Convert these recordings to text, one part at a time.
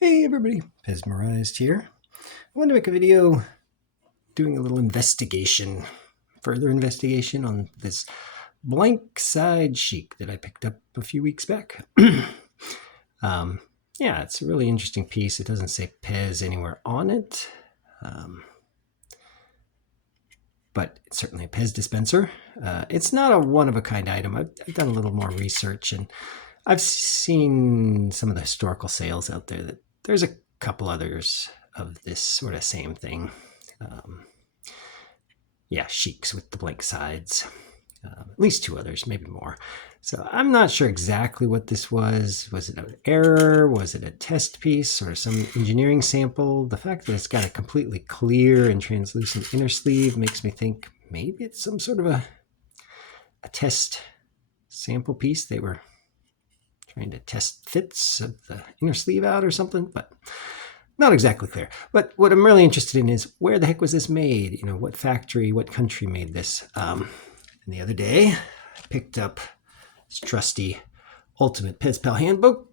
Hey everybody, Mesmerized here. I wanted to make a video doing a little further investigation on this blank side Sheik that I picked up a few weeks back. um, yeah, it's a really interesting piece. It doesn't say Pez anywhere on it, but it's certainly a Pez dispenser. It's not a one-of-a-kind item. I've done a little more research, and I've seen some of the historical sales out there that there's a couple others of this sort of same thing. Yeah, Sheiks with the blank sides. At least two others, maybe more. So I'm not sure exactly what this was. Was it an error? Was it a test piece or some engineering sample? The fact that it's got a completely clear and translucent inner sleeve makes me think maybe it's some sort of a test sample piece. They were trying to test fits of the inner sleeve out or something, but not exactly clear. But what I'm really interested in is where the heck was this made? You know, what factory, what country made this? And the other day, I picked up this trusty Ultimate Pez Pal Handbook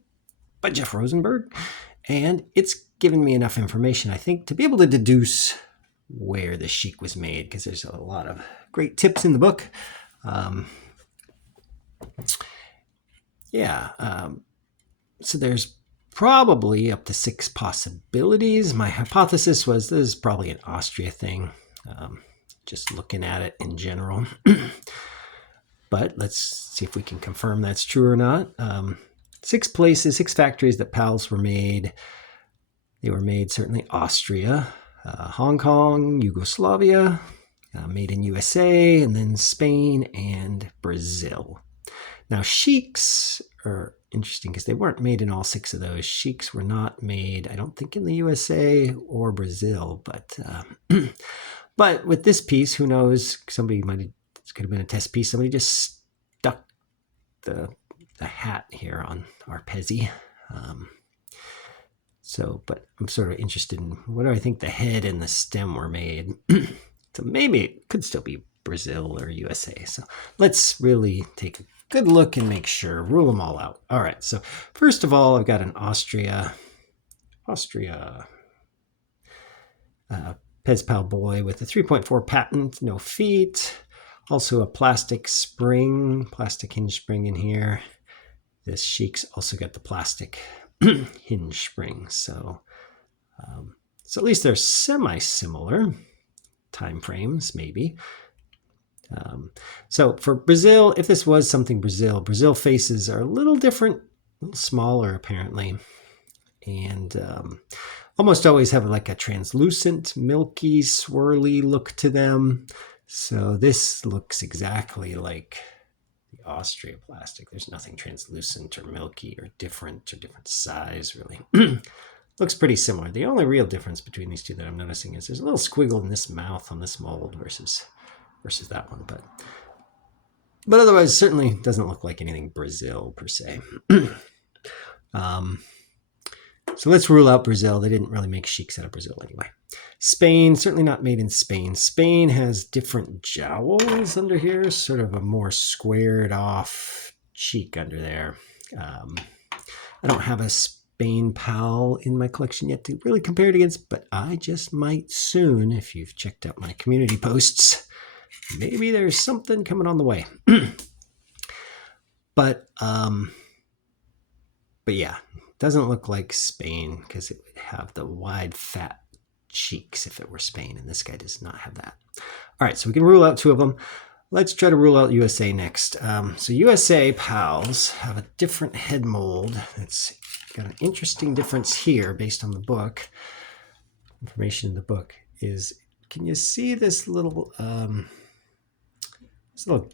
by Jeff Rosenberg, and it's given me enough information, I think, to be able to deduce where the Sheik was made, because there's a lot of great tips in the book. So there's probably up to 6 possibilities. My hypothesis was this is probably an Austria thing, just looking at it in general. But let's see if we can confirm that's true or not. 6 factories that Pals were made. They were made certainly Austria, Hong Kong, Yugoslavia, made in USA, and then Spain and Brazil. Now, Sheiks are interesting because they weren't made in all 6 of those. Sheiks were not made, I don't think, in the USA or Brazil, but but with this piece, who knows? It could have been a test piece. Somebody just stuck the hat here on our Pezi. But I'm sort of interested in what do I think the head and the stem were made. So maybe it could still be Brazil or USA. So let's really take a good look and make sure, rule them all out. All right, so first of all, I've got an Austria Pez Pal Boy with a 3.4 patent, no feet. Also a plastic hinge spring in here. This Sheik's also got the plastic hinge spring. So at least they're semi-similar time frames, maybe. So for Brazil, if this was something Brazil faces are a little different, a little smaller apparently, and almost always have like a translucent, milky, swirly look to them. So this looks exactly like the Austria plastic. There's nothing translucent or milky or different size really. Looks pretty similar. The only real difference between these two that I'm noticing is there's a little squiggle in this mouth on this mold versus that one, but otherwise certainly doesn't look like anything Brazil per se. So let's rule out Brazil. They didn't really make Sheiks out of Brazil anyway. Spain, certainly not made in Spain. Spain has different jowls under here, sort of a more squared off cheek under there. I don't have a Spain Pal in my collection yet to really compare it against, but I just might soon if you've checked out my community posts. Maybe there's something coming on the way. But yeah, doesn't look like Spain because it would have the wide, fat cheeks if it were Spain, and this guy does not have that. All right, so we can rule out 2 of them. Let's try to rule out USA next. So USA Pals have a different head mold. It's got an interesting difference here based on the book. Information in the book is, can you see this little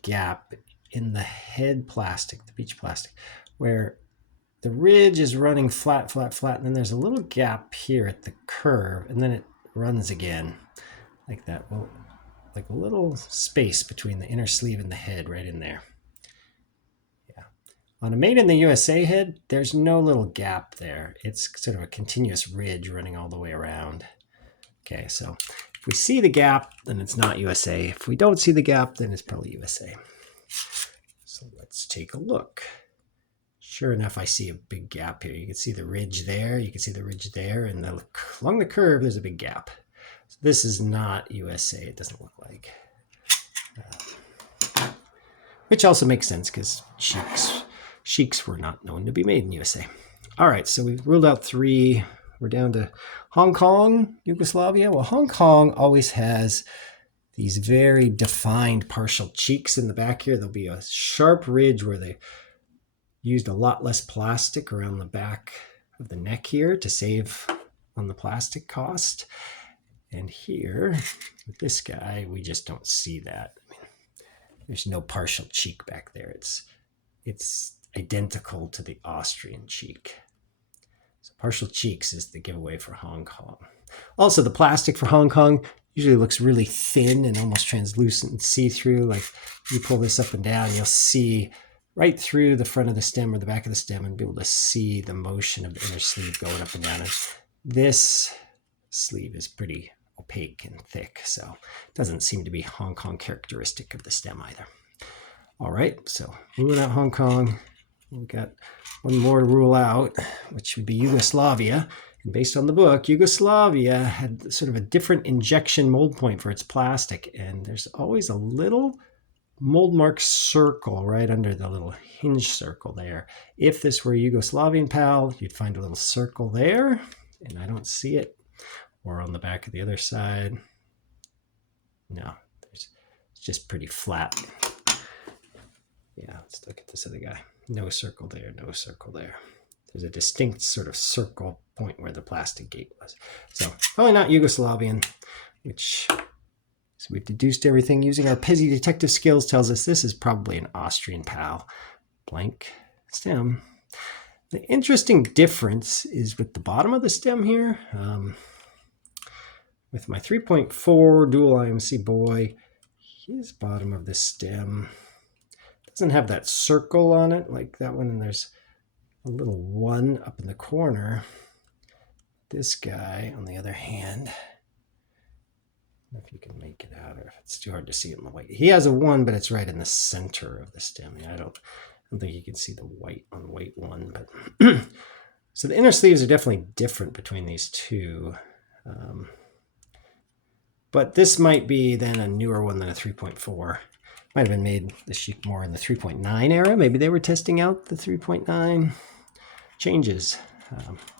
gap in the head plastic, the beach plastic, where the ridge is running flat, and then there's a little gap here at the curve, and then it runs again like that. Well, like a little space between the inner sleeve and the head right in there. Yeah. On a Made in the USA head, there's no little gap there. It's sort of a continuous ridge running all the way around. Okay, so if we see the gap, then it's not USA. If we don't see the gap, then it's probably USA. So let's take a look. sure enough, I see a big gap here. You can see the ridge there, you can see the ridge there, and along the curve, there's a big gap. So this is not USA, it doesn't look like. Which also makes sense because Sheiks were not known to be made in USA. All right, so we've ruled out 3. We're down to Hong Kong, Yugoslavia. Well, Hong Kong always has these very defined partial cheeks in the back here. There'll be a sharp ridge where they used a lot less plastic around the back of the neck here to save on the plastic cost. And here, with this guy, we just don't see that. I mean, there's no partial cheek back there. It's identical to the Austrian cheek. So partial cheeks is the giveaway for Hong Kong. Also, the plastic for Hong Kong usually looks really thin and almost translucent and see-through. Like you pull this up and down, you'll see right through the front of the stem or the back of the stem and be able to see the motion of the inner sleeve going up and down. And this sleeve is pretty opaque and thick, so it doesn't seem to be Hong Kong characteristic of the stem either. All right, so ruling out Hong Kong. We've got one more to rule out, which would be Yugoslavia. And based on the book, Yugoslavia had sort of a different injection mold point for its plastic, and there's always a little mold mark circle right under the little hinge circle there. If this were a Yugoslavian PAL, you'd find a little circle there, and I don't see it. Or on the back of the other side. No, it's just pretty flat. Yeah, let's look at this other guy. No circle there, no circle there. There's a distinct sort of circle point where the plastic gate was. So probably not Yugoslavian, which, so we've deduced everything using our Pezi detective skills, tells us this is probably an Austrian PAL. Blank stem. The interesting difference is with the bottom of the stem here. With my 3.4 dual IMC boy, his bottom of the stem doesn't have that circle on it like that one, and there's a little 1 up in the corner. This guy, on the other hand, I don't know if you can make it out or if it's too hard to see it in the white. He has a 1, but it's right in the center of the stem. I don't think you can see the white on white 1, but so the inner sleeves are definitely different between these two. But this might be then a newer one than a 3.4. Might have been made the Sheik more in the 3.9 era. Maybe they were testing out the 3.9 changes,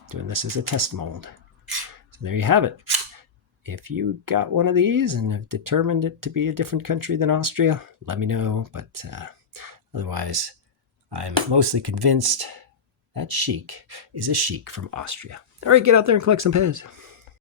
doing this as a test mold. So there you have it. If you got one of these and have determined it to be a different country than Austria, let me know. But otherwise, I'm mostly convinced that Sheik is a Sheik from Austria. All right, get out there and collect some Pez.